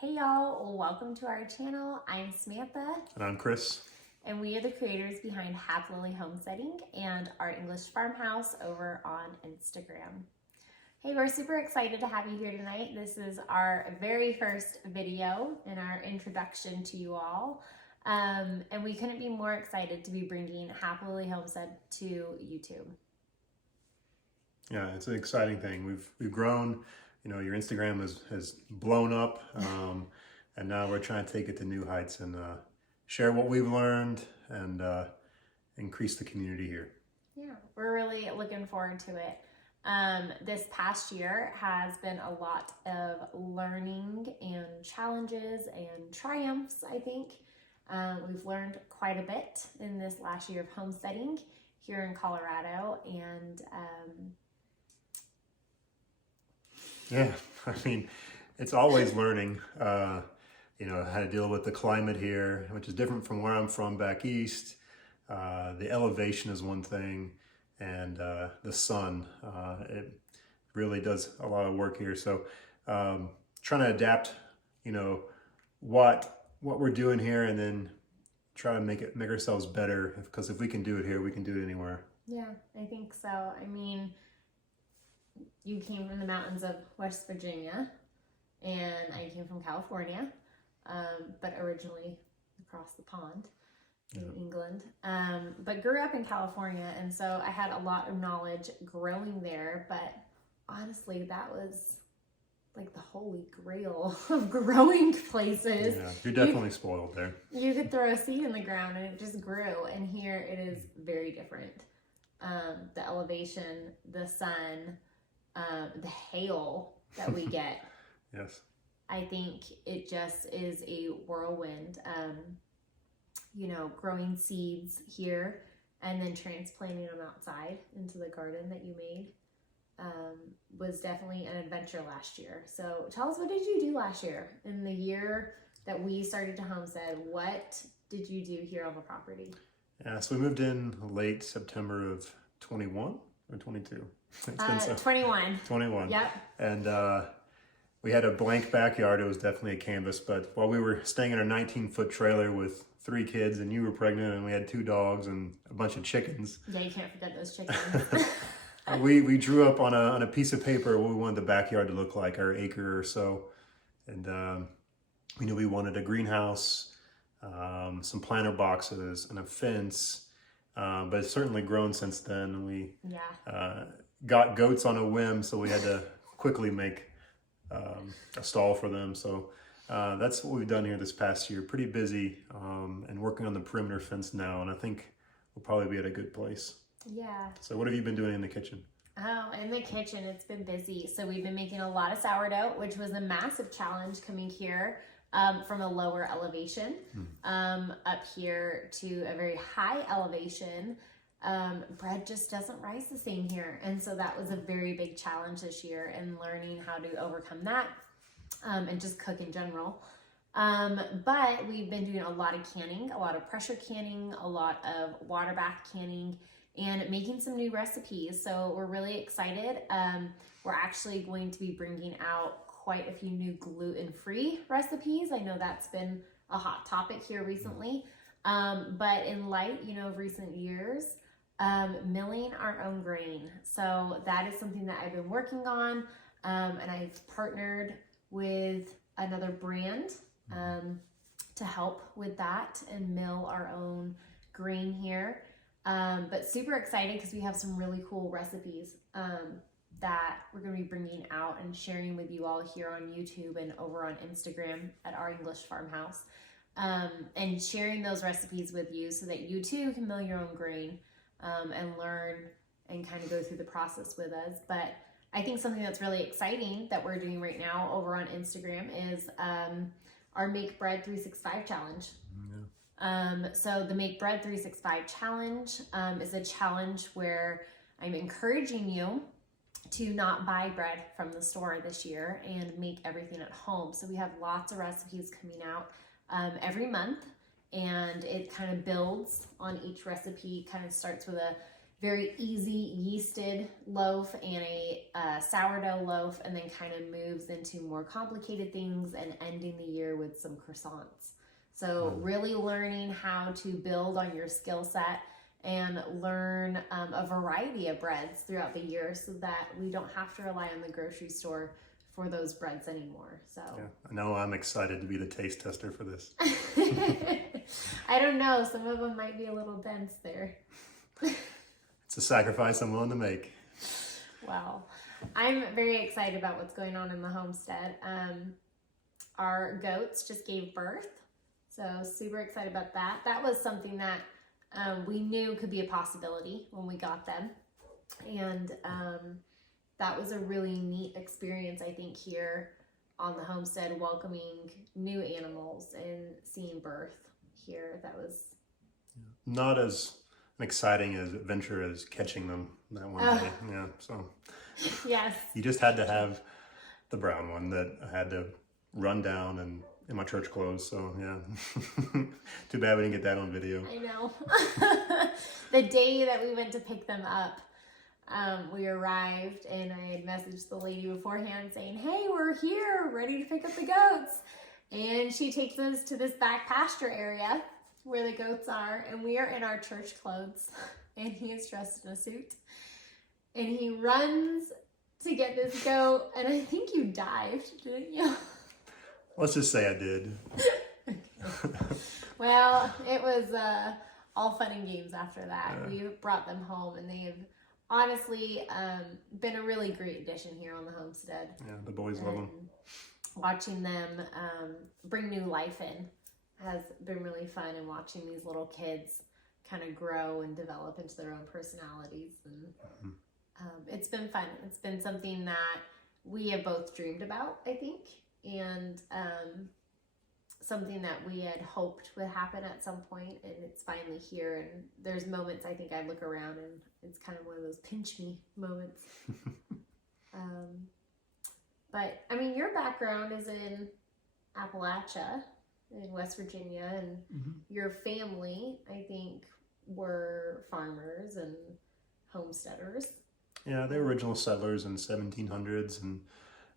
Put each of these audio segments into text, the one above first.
Hey y'all, welcome to our channel. I'm Samantha. And I'm Chris. And we are the creators behind Happlilly Homesteading and our English farmhouse over on Instagram. Hey, we're super excited to have you here tonight. This is our very first video and our introduction to you all. And we couldn't be more excited to be bringing Happlilly Homestead to YouTube. Yeah, it's an exciting thing. We've grown. You know, your Instagram has blown up, and now we're trying to take it to new heights and share what we've learned and increase the community here. Yeah, we're really looking forward to it. This past year has been a lot of learning and challenges and triumphs, I think. We've learned quite a bit in this last year of homesteading here in Colorado, and yeah, I mean, it's always learning. You know, how to deal with the climate here, which is different from where I'm from back east. The elevation is one thing, and the sun. It really does a lot of work here. So trying to adapt, you know, what we're doing here, and then try to make ourselves better. Because if we can do it here, we can do it anywhere. Yeah, I think so. I mean, you came from the mountains of West Virginia, and I came from California, but originally across the pond in England, but grew up in California, and so I had a lot of knowledge growing there, but honestly, that was like the holy grail of growing places. Yeah, you're definitely spoiled there. You could throw a seed in the ground and it just grew, and here it is very different. The elevation, the sun, the hail that we get. Yes. I think it just is a whirlwind. You know, growing seeds here and then transplanting them outside into the garden that you made was definitely an adventure last year. So tell us, what did you do last year? In the year that we started to homestead, what did you do here on the property? Yeah, so we moved in late September of 21 or 22. It's been 21. 21. Yep. And we had a blank backyard. It was definitely a canvas. But while we were staying in our 19-foot trailer with 3 kids, and you were pregnant, and we had 2 dogs and a bunch of chickens. Yeah, you can't forget those chickens. we drew up on a piece of paper what we wanted the backyard to look like, our acre or so. And we knew we wanted a greenhouse, some planter boxes, and a fence. But it's certainly grown since then. We got goats on a whim, so we had to quickly make a stall for them. So that's what we've done here this past year. Pretty busy and working on the perimeter fence now, and I think we'll probably be at a good place. Yeah. So what have you been doing in the kitchen? Oh, in the kitchen, it's been busy. So we've been making a lot of sourdough, which was a massive challenge coming here from a lower elevation up here to a very high elevation. Bread just doesn't rise the same here. And so that was a very big challenge this year, and learning how to overcome that and just cook in general. But we've been doing a lot of canning, a lot of pressure canning, a lot of water bath canning, and making some new recipes. So we're really excited. We're actually going to be bringing out quite a few new gluten-free recipes. I know that's been a hot topic here recently. But in light, you know, of recent years, milling our own grain. So that is something that I've been working on. And I've partnered with another brand to help with that and mill our own grain here. But super excited because we have some really cool recipes that we're going to be bringing out and sharing with you all here on YouTube and over on Instagram at our English farmhouse. And sharing those recipes with you so that you too can mill your own grain and learn and kind of go through the process with us. But I think something that's really exciting that we're doing right now over on Instagram is our Make Bread 365 challenge. So the Make Bread 365 challenge is a challenge where I'm encouraging you to not buy bread from the store this year and make everything at home. So we have lots of recipes coming out every month, and it kind of builds on each recipe. Kind of starts with a very easy yeasted loaf and a sourdough loaf, and then kind of moves into more complicated things and ending the year with some croissants. So really learning how to build on your skill set and learn a variety of breads throughout the year so that we don't have to rely on the grocery store for those breads anymore. So yeah, I know I'm excited to be the taste tester for this. I don't know, some of them might be a little dense there. It's a sacrifice I'm willing to make. Well, I'm very excited about what's going on in the homestead. Our goats just gave birth, so super excited about that. That was something that we knew could be a possibility when we got them. And that was a really neat experience, I think, here on the homestead, welcoming new animals and seeing birth here. That was not as an exciting as adventure as catching them that one day. Yeah, so yes, you just had to have the brown one that I had to run down and in my church clothes. So yeah, too bad we didn't get that on video. I know. The day that we went to pick them up, we arrived and I had messaged the lady beforehand saying, hey, we're here, ready to pick up the goats. And she takes us to this back pasture area where the goats are, and we are in our church clothes, and he is dressed in a suit. And he runs to get this goat, and I think you dived, didn't you? Let's just say I did. Well, it was all fun and games after that. We brought them home, and they've honestly been a really great addition here on the homestead. Yeah, the boys love them. Watching them bring new life in has been really fun, and watching these little kids kind of grow and develop into their own personalities. And it's been fun. It's been something that we have both dreamed about, I think, and something that we had hoped would happen at some point, and it's finally here. And there's moments I think I look around and it's kind of one of those pinch me moments. But I mean, your background is in Appalachia in West Virginia, and your family, I think, were farmers and homesteaders. Yeah, they were original settlers in 1700s, and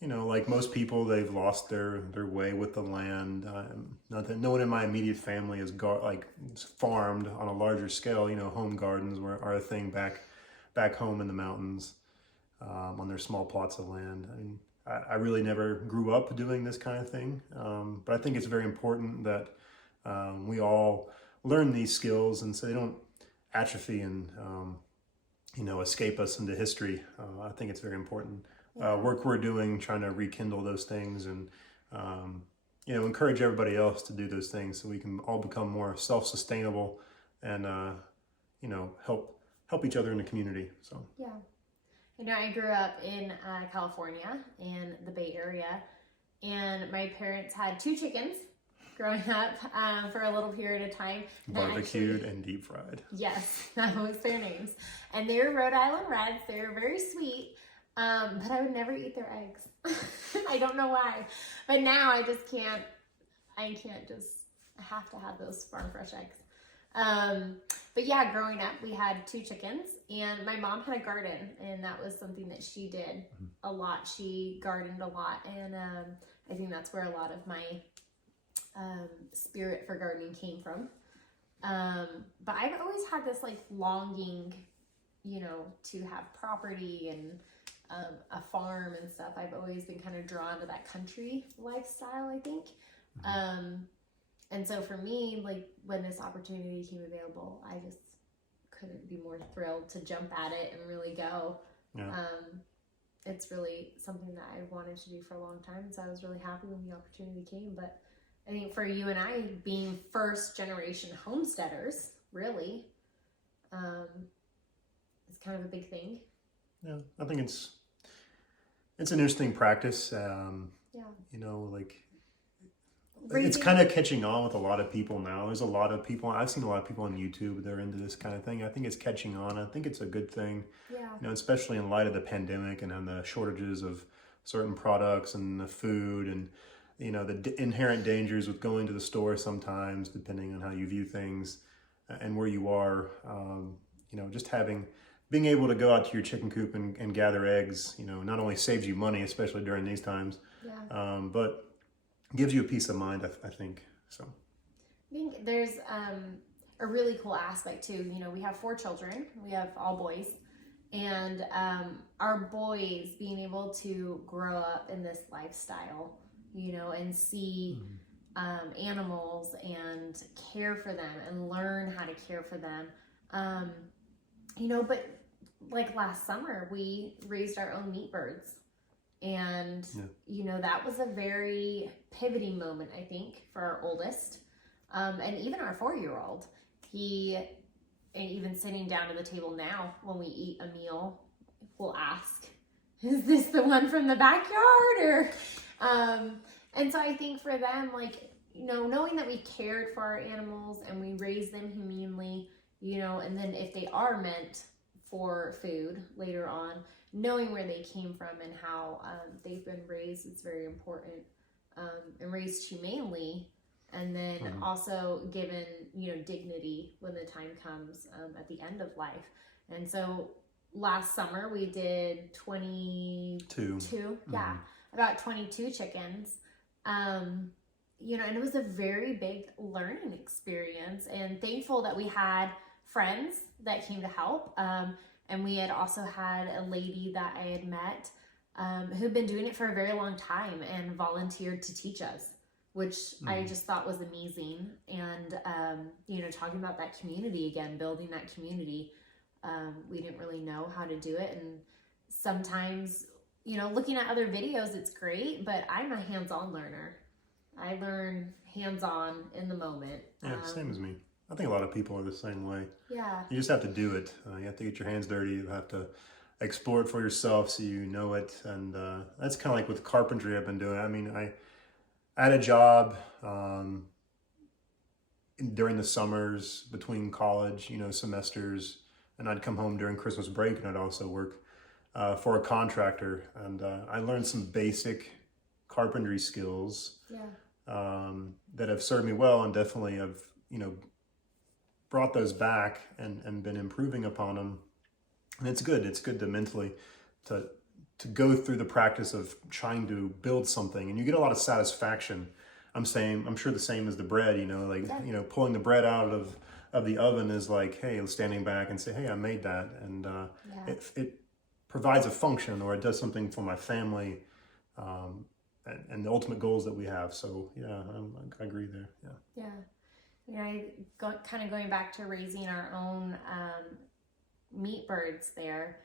you know, like most people, they've lost their way with the land. No one in my immediate family is farmed on a larger scale. You know, home gardens are a thing back home in the mountains on their small plots of land. I mean, I really never grew up doing this kind of thing, but I think it's very important that we all learn these skills, and so they don't atrophy and escape us into history. I think it's very important. Work we're doing, trying to rekindle those things, and encourage everybody else to do those things, so we can all become more self-sustainable and help each other in the community. So yeah. I grew up in California, in the Bay Area, and my parents had 2 chickens growing up for a little period of time. Barbecued and deep fried. Yes, that was their names. And they were Rhode Island Reds. They were very sweet, but I would never eat their eggs. I don't know why. But now I just can't. I have to have those farm fresh eggs. But yeah, growing up, we had 2 chickens, and my mom had a garden, and that was something that she did a lot. She gardened a lot, and I think that's where a lot of my spirit for gardening came from. But I've always had this longing, to have property and a farm and stuff. I've always been kind of drawn to that country lifestyle, I think. And so for me, when this opportunity became available, I just couldn't be more thrilled to jump at it and really go. Yeah. It's really something that I wanted to do for a long time, so I was really happy when the opportunity came. But I think for you and I, being first generation homesteaders, really, it's kind of a big thing. Yeah, I think it's an interesting practice. It's kind of catching on with a lot of people now. There's a lot of people, I've seen a lot of people on YouTube that are into this kind of thing. I think it's catching on. I think it's a good thing, especially in light of the pandemic and the shortages of certain products and the food and, the inherent dangers with going to the store sometimes, depending on how you view things and where you are. just being able to go out to your chicken coop and gather eggs, not only saves you money, especially during these times, but gives you a peace of mind, I think. So I think there's a really cool aspect too. We have 4 children. We have all boys. And our boys being able to grow up in this lifestyle, and see animals and care for them and learn how to care for them. But like last summer, we raised our own meat birds. And, that was a very pivoting moment, I think, for our oldest. And even our 4-year-old, and even sitting down at the table now, when we eat a meal, we'll ask, is this the one from the backyard? Or, and so I think for them, knowing that we cared for our animals and we raised them humanely, and then if they are meant for food later on, knowing where they came from and how they've been raised, it's very important, and raised humanely. And then also given, dignity when the time comes at the end of life. And so last summer we did 22, about 22 chickens. And it was a very big learning experience, and thankful that we had friends that came to help. And we had also had a lady that I had met who'd been doing it for a very long time and volunteered to teach us, which I just thought was amazing. And, talking about that community again, building that community, we didn't really know how to do it. And sometimes, looking at other videos, it's great, but I'm a hands-on learner. I learn hands-on in the moment. Yeah, same as me. I think a lot of people are the same way. Yeah. You just have to do it. You have to get your hands dirty. You have to explore it for yourself so you know it. And that's kind of like with carpentry I've been doing. I mean, I had a job during the summers between college, semesters, and I'd come home during Christmas break, and I'd also work for a contractor. And I learned some basic carpentry skills that have served me well, and definitely have, brought those back and been improving upon them. And it's good. It's good to mentally to go through the practice of trying to build something, and you get a lot of satisfaction. I'm sure the same as the bread, pulling the bread out of the oven is like, hey, standing back and say, hey, I made that. And it provides a function, or it does something for my family, and the ultimate goals that we have. So I agree there. Kind of going back to raising our own meat birds there,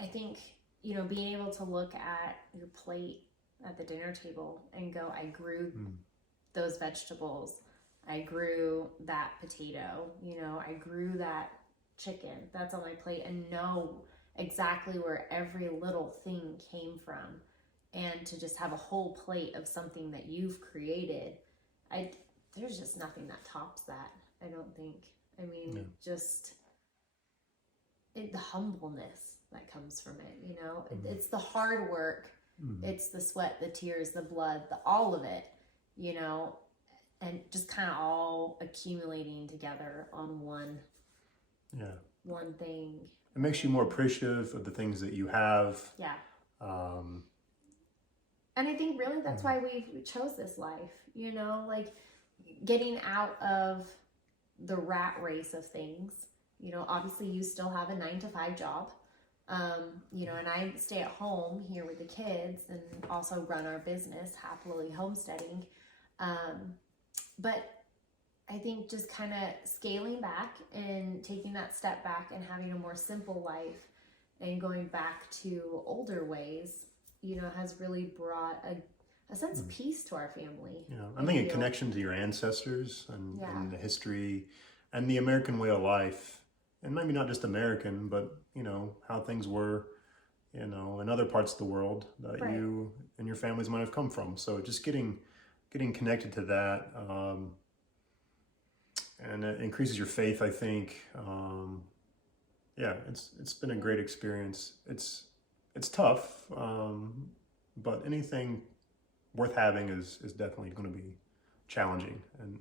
I think, being able to look at your plate at the dinner table and go, I grew those vegetables, I grew that potato, I grew that chicken that's on my plate, and know exactly where every little thing came from, and to just have a whole plate of something that you've created. There's just nothing that tops that, I don't think. I mean, just the humbleness that comes from it, it's the hard work, it's the sweat, the tears, the blood, all of it, and just kind of all accumulating together on one thing. It makes you more appreciative of the things that you have. Yeah. And I think really that's why we chose this life, getting out of the rat race of things. Obviously you still have a 9-to-5 job, and I stay at home here with the kids and also run our business, Happlilly Homesteading. But I think just kind of scaling back and taking that step back and having a more simple life and going back to older ways, has really brought a sense of peace to our family. Yeah, I think a connection to your ancestors and the history and the American way of life, and maybe not just American, but how things were, in other parts of the world that you and your families might have come from. So just getting connected to that, and it increases your faith, I think. It's been a great experience. It's tough, but anything worth having is definitely going to be challenging. And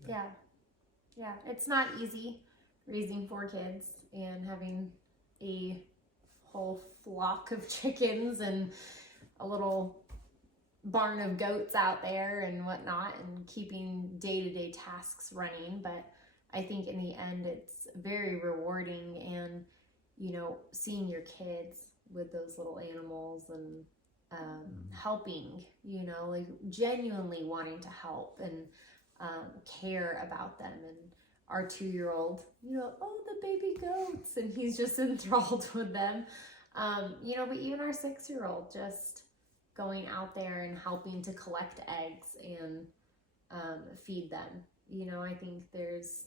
it's not easy. raising 4 kids and having a whole flock of chickens and a little barn of goats out there and whatnot, and keeping day-to-day tasks running. But I think in the end it's very rewarding, and you know, seeing your kids with those little animals and helping, you know, like genuinely wanting to help and care about them. And our 2-year-old, you know, oh, the baby goats, and he's just enthralled with them. You know, but even our 6-year-old just going out there and helping to collect eggs and feed them. You know, I think there's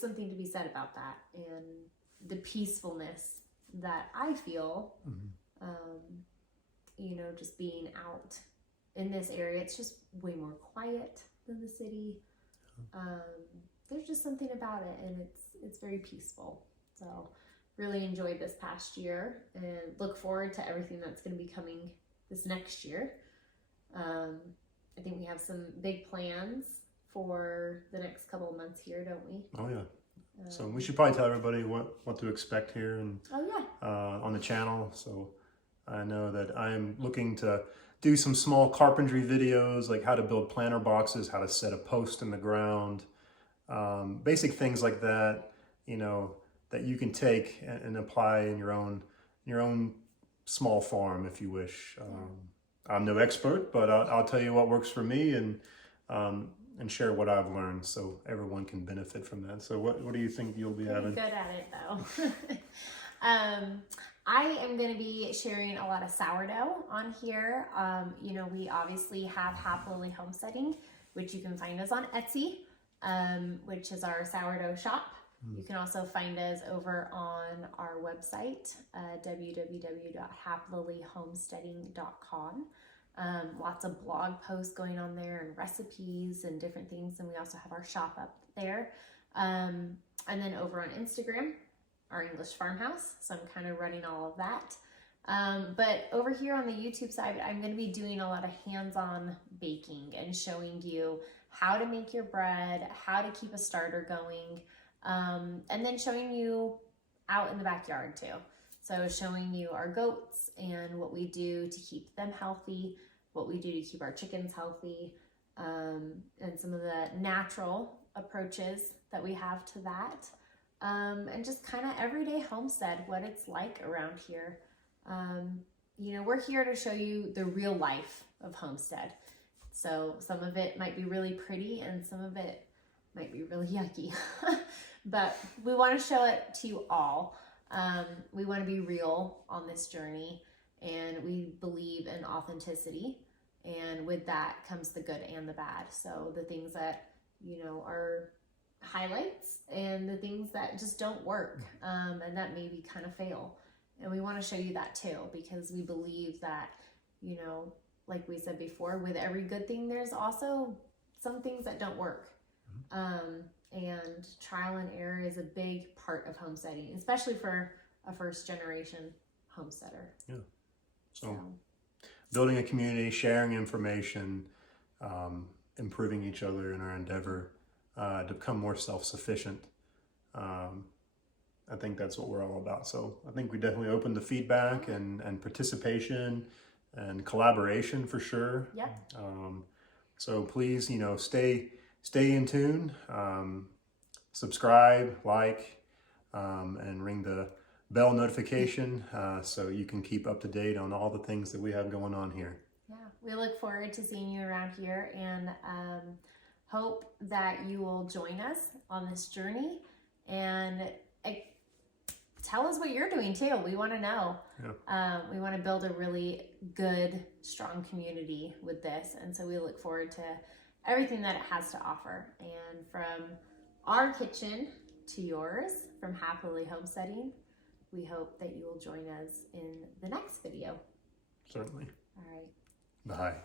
something to be said about that, and the peacefulness that I feel, you know, just being out in this area. It's just way more quiet than the city. There's just something about it, and it's very peaceful. So really enjoyed this past year and look forward to everything that's going to be coming this next year. I think we have some big plans for the next couple of months here, don't we? Oh yeah. So we should probably tell everybody what to expect here and on the channel. So I know that I'm looking to do some small carpentry videos, like how to build planter boxes, how to set a post in the ground, basic things like that, you know, that you can take and apply in your own small farm if you wish. I'm no expert, but I'll tell you what works for me and share what I've learned so everyone can benefit from that. So what do you think you'll be having? Good at it though. I am going to be sharing a lot of sourdough on here. You know, we obviously have Happlilly Homesteading, which you can find us on Etsy, which is our sourdough shop. You can also find us over on our website, www.happlillyhomesteading.com. Lots of blog posts going on there and recipes and different things. And we also have our shop up there. And then over on Instagram, our English farmhouse. So I'm kind of running all of that. But over here on the YouTube side, I'm going to be doing a lot of hands-on baking and showing you how to make your bread, how to keep a starter going, and then showing you out in the backyard too. So showing you our goats and what we do to keep them healthy, what we do to keep our chickens healthy, and some of the natural approaches that we have to that, and just kind of everyday homestead, what it's like around here. You know, we're here to show you the real life of homestead. So some of it might be really pretty and some of it might be really yucky, but we want to show it to you all. We want to be real on this journey, and we believe in authenticity, and with that comes the good and the bad. So the things that, you know, are highlights and the things that just don't work, and that maybe kind of fail. And we want to show you that too, because we believe that, you know, like we said before, with every good thing, there's also some things that don't work. And trial and error is a big part of homesteading, especially for a first generation homesteader. Yeah. So building a community, sharing information, improving each other in our endeavor to become more self-sufficient. I think that's what we're all about. So I think we definitely open to feedback and participation and collaboration for sure. Yep. So please, you know, stay in tune, subscribe, like, and ring the bell notification so you can keep up to date on all the things that we have going on here. Yeah, we look forward to seeing you around here, and hope that you will join us on this journey and tell us what you're doing too. We want to know. Yeah. We want to build a really good, strong community with this, and so we look forward to everything that it has to offer. And from our kitchen to yours, from Happlilly Homesteading, we hope that you will join us in the next video. Certainly. All right. Bye.